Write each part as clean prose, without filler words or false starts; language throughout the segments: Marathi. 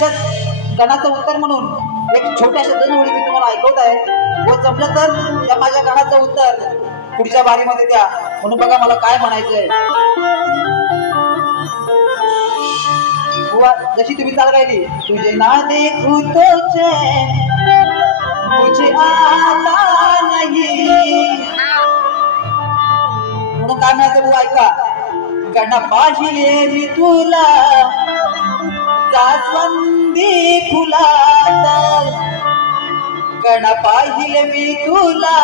तुमच्याच गाण्याचं उत्तर म्हणून एक छोट्याशा दोन ओळी मी तुम्हाला ऐकवत आहे व जमलं तर त्या माझ्या गाण्याचं उत्तर पुढच्या बारीमध्ये द्या. म्हणून बघा मला काय म्हणायचंय. जशी तुम्ही चाल गायली तुझे ना देखू तो चैन मुझे आता नहीं म्हणून काय म्हणायचं बुवा ऐका. गणा पाहिले मी तुला जास्वंदी फुलात गणा पाहिले मी तुला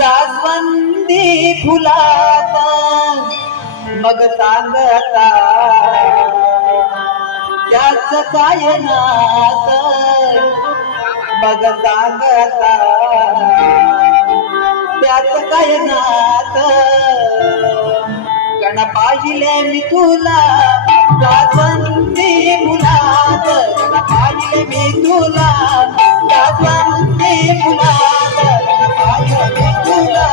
जास्वंदी फुलात मग सांग आता त्याच काय नात मग सांग आता त्याच काय नात. गणा पाहिले मी तुला जास्वंदी फुलात गणा पाहिले मी तुला जास्वंदी फुलात गणा पाहिले मी तुला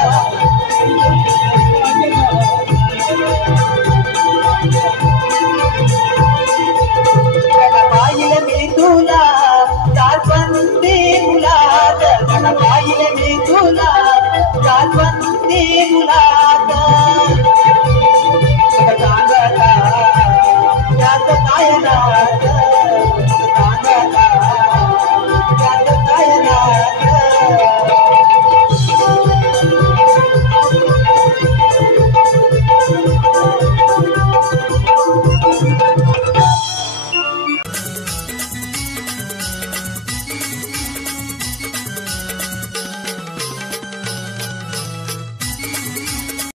गणा पाहिले मी तुला जास्वंदी फुलात गणा पाहिले मी तुला जास्वंदी फुलात